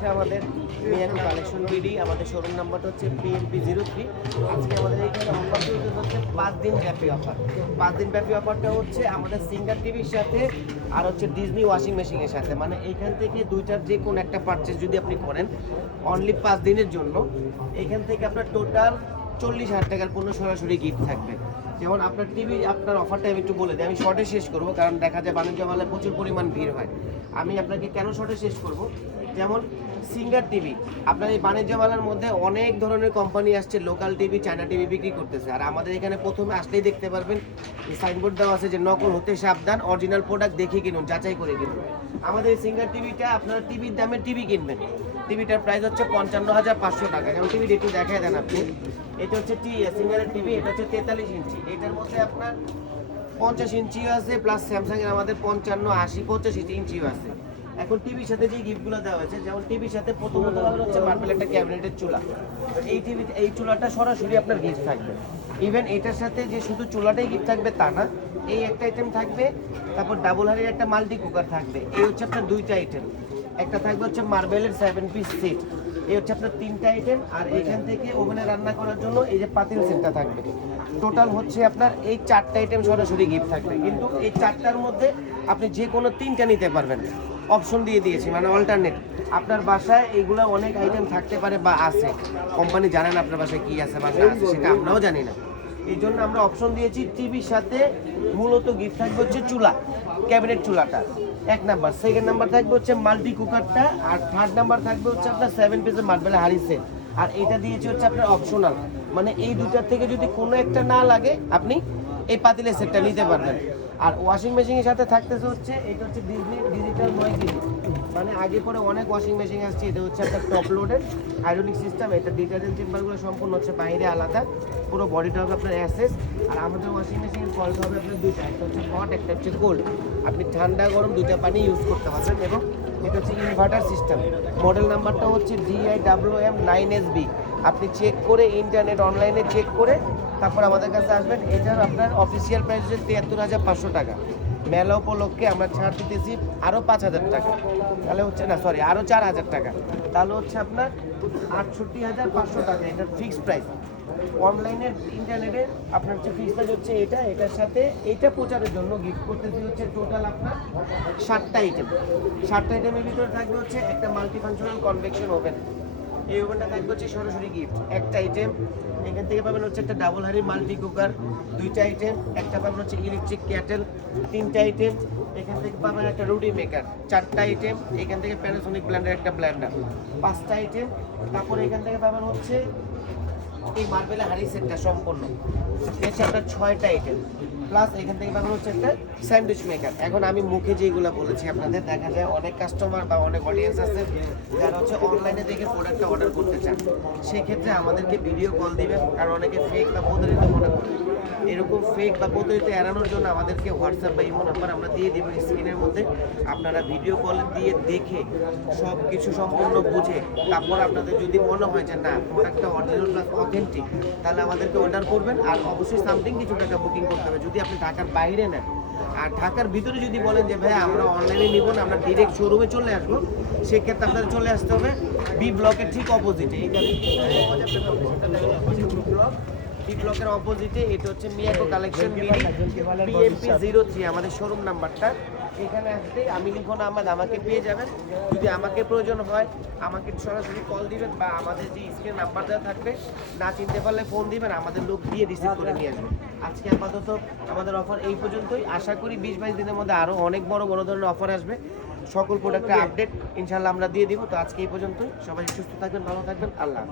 হচ্ছে আমাদের Miyako collection BD. আমাদের শোরুম নাম্বারটা হচ্ছে PMP03। আজকে আমাদের এইখানে অফার হচ্ছে 5 দিন ব্যাপী অফার। 5 দিন ব্যাপী অফারটা হচ্ছে আমাদের সিঙ্গার টিভির সাথে আর হচ্ছে ডিজনি ওয়াশিং মেশিনের সাথে, মানে এইখান থেকে দুইটার যে কোনো একটা পারচেজ যদি আপনি করেন অনলি 5 দিনের জন্য, এইখান থেকে আপনার টোটাল 40,000 টাকার পণ্য সরাসরি গিফট থাকবে। যেমন আপনার টিভি, আপনার অফারটা আমি একটু বলে দিই, আমি শর্টে শেষ করব কারণ দেখা যায় বাণিজ্য মেলায় প্রচুর পরিমাণ ভিড় হয়। আমি আপনাকে কেন শর্টে শেষ করব, যেমন সিঙ্গার টিভি, আপনার এই বাণিজ্য মেলার মধ্যে অনেক ধরনের কোম্পানি আসছে, লোকাল টিভি, চায়না টিভি বিক্রি করতেছে। আর আমাদের এখানে প্রথমে আসলেই দেখতে পারবেন সাইনবোর্ড দেওয়া আছে যে নকল হতে সাবধান, অরিজিনাল প্রোডাক্ট দেখে কিনুন, যাচাই করে কিনুন। আমাদের এই সিঙ্গার টিভিটা আপনারা টিভির দামে টিভি কিনবেন। টিভিটার প্রাইস হচ্ছে 55,500 টাকা। যেমন টিভিটা একটু দেখায় দেন আপনি, এটা হচ্ছে সিঙ্গারের টিভি, এটা হচ্ছে 43 ইঞ্চি। এটার মধ্যে আপনার 50 ইঞ্চিও আছে, প্লাস স্যামসাংয়ের আমাদের 55, 80, 85 ইঞ্চিও আছে। এখন টিভির সাথে যে গিফটগুলো দেওয়া হয়েছে, যেমন টিভির সাথে প্রথমত হচ্ছে মার্বেল একটা ক্যাবিনেটের চুলা। এই চুলাটা সরাসরি আপনার গিফট থাকবে। ইভেন এটার সাথে যে শুধু চুলাটাই গিফট থাকবে তা না, এই একটা আইটেম থাকবে, তারপর ডাবল হাড়ির একটা মাল্টি কুকার থাকবে। এই হচ্ছে আপনার দুইটা আইটেম। একটা থাকবে হচ্ছে মার্বেলের 7 পিস সেট, এই হচ্ছে আপনার 3টা আইটেম। আর এখান থেকে ওভেনে রান্না করার জন্য এই যে পাতিল সেটটা থাকবে। টোটাল হচ্ছে আপনার এই 4টা আইটেম সরাসরি গিফট থাকবে। কিন্তু এই 4টার মধ্যে আপনি যে কোনো 3টা নিতে পারবেন, অপশন দিয়ে দিয়েছি, মানে অল্টারনেট। আপনার বাসায় এইগুলো অনেক আইটেম থাকতে পারে বা আছে, কোম্পানি জানেন আপনার বাসায় কী আছে বা না আছে, সেটা আমরাও জানি না। এই জন্য আমরা অপশন দিয়েছি টিভির সাথে মূলত গিফট থাকবে হচ্ছে চুলা, ক্যাবিনেট চুলাটা 1 নাম্বার। সেকেন্ড নাম্বার থাকবে হচ্ছে মাল্টি কুকারটা। আর থার্ড নাম্বার থাকবে হচ্ছে আপনার 7 পিসের মার্বেল হাড়ি সেট। আর এটা দিয়েছে হচ্ছে আপনার অপশনাল, মানে এই দুইটার থেকে যদি কোনো একটা না লাগে আপনি এই পাতিলের সেটটা নিতে পারবেন। আর ওয়াশিং মেশিনের সাথে থাকতেছে হচ্ছে এটা হচ্ছে ডিজিটাল 9 কেজি, মানে আগে পরে অনেক ওয়াশিং মেশিন আসছে, এটা হচ্ছে একটা টপ লোডেড হাইড্রোলিক সিস্টেম। এটা ডিটারজেন্ট চেম্বারগুলো সম্পূর্ণ হচ্ছে বাইরে আলাদা, পুরো বডিটা হবে আপনার অ্যাসেস। আর আমাদের ওয়াশিং মেশিনের কল হবে আপনার দুইটা, একটা হচ্ছে হট, একটা হচ্ছে কোল্ড। আপনি ঠান্ডা গরম দুইটা পানি ইউজ করতে পারবেন। এবং এটা হচ্ছে ইনভার্টার সিস্টেম। মডেল নাম্বারটা হচ্ছে DIWM9SB। আপনি চেক করে ইন্টারনেট অনলাইনে চেক করে তারপর আমাদের কাছে আসবেন। এটার আপনার অফিসিয়াল প্রাইস হচ্ছে 73,500 টাকা। মেলা উপলক্ষে আমরা ছাড় দিতেছি আরও 5,000 টাকা, তাহলে হচ্ছে না, সরি, আরও 4,000 টাকা, তাহলে হচ্ছে আপনার 68,500 টাকা। এটার ফিক্সড প্রাইস। অনলাইনে ইন্টারনেটে আপনার হচ্ছে ফিক্সড প্রাইস হচ্ছে এটা। এটার সাথে এইটা প্রচারের জন্য গিফট করতেছি হচ্ছে টোটাল আপনার 7টা আইটেম। 7টা আইটেমের ভিতরে থাকবে হচ্ছে একটা মাল্টিফাংশনাল কনভেকশন ওভেন। এই ওভেনটা থাকবে হচ্ছে সরাসরি গিফট, একটা আইটেম। এখান থেকে পাবেন হচ্ছে একটা ডাবল হাড়ি মাল্টি কুকার, 2টা আইটেম। একটা পাবেন হচ্ছে ইলেকট্রিক ক্যাটেল, 3টা আইটেম। এখান থেকে পাবেন একটা রুটি মেকার, 4টা আইটেম। এখান থেকে প্যানাসোনিক ব্লেন্ডার, একটা ব্লেন্ডার, 5টা আইটেম। তারপরে এখান থেকে পাবেন হচ্ছে এই মার্বেলের হাড়ি সেটটা সম্পূর্ণ, হচ্ছে আপনার 6টা আইটেম। প্লাস এখান থেকে পাবেন হচ্ছে একটা স্যান্ডউইচ মেকার। এখন আমি মুখে যেগুলো বলেছি আপনাদের, দেখা যায় অনেক কাস্টমার বা অনেক অডিয়েন্স আছে যারা হচ্ছে অনলাইনে দেখে প্রোডাক্টটা অর্ডার করতে চান, সেক্ষেত্রে আমাদেরকে ভিডিও কল দিবেন। কারণ অনেকে ফেক বা প্রতারিত মনে করে, এরকম ফেক বা প্রতারিত এড়ানোর জন্য আমাদেরকে হোয়াটসঅ্যাপ বা ইমো নাম্বার আমরা দিয়ে দেবো স্ক্রিনের মধ্যে। আপনারা ভিডিও কল দিয়ে দেখে সব কিছু সম্পূর্ণ বুঝে তারপর আপনাদের যদি মনে হয় যে না প্রোডাক্টটা অরিজিনাল প্লাস অথেন্টিক, তাহলে আমাদেরকে অর্ডার করবেন। আর অবশ্যই সামথিং কিছু টাকা বুকিং করতে হবে যদি আপনি ঢাকার বাইরে নেন। আর ঢাকার ভিতরে যদি বলেন যে ভাই আমরা অনলাইনে নিব না, আমরা ডিরেক্ট শোরুমে চলে আসবো, সেক্ষেত্রে আপনাদের চলে আসতে হবে বি ব্লকের ঠিক অপোজিটে। বি ব্লকের অপোজিটে এটা হচ্ছে মিয়াকো কালেকশন PMP03 আমাদের শোরুম নাম্বারটা। এখানে আসতে আমি লিখুন আহমেদ, আমাকে পেয়ে যাবেন। যদি আমাকে প্রয়োজন হয় আমাকে সরাসরি কল দিবেন বা আমাদের যে স্ক্রিন নাম্বার দেওয়া থাকবে, না চিনতে পারলে ফোন দিবেন, আমাদের লোক দিয়ে রিসিভ করে নিয়ে আসবেন। আজকে আপাতত আমাদের অফার এই পর্যন্তই। আশা করি 20-22 দিনের মধ্যে আরও অনেক বড় ধরনের অফার আসবে। সকল প্রোডাক্টের আপডেট ইনশাল্লাহ আমরা দিয়ে দিব। তো আজকে এই পর্যন্তই। সবাই সুস্থ থাকবেন, ভালো থাকবেন, আল্লাহ।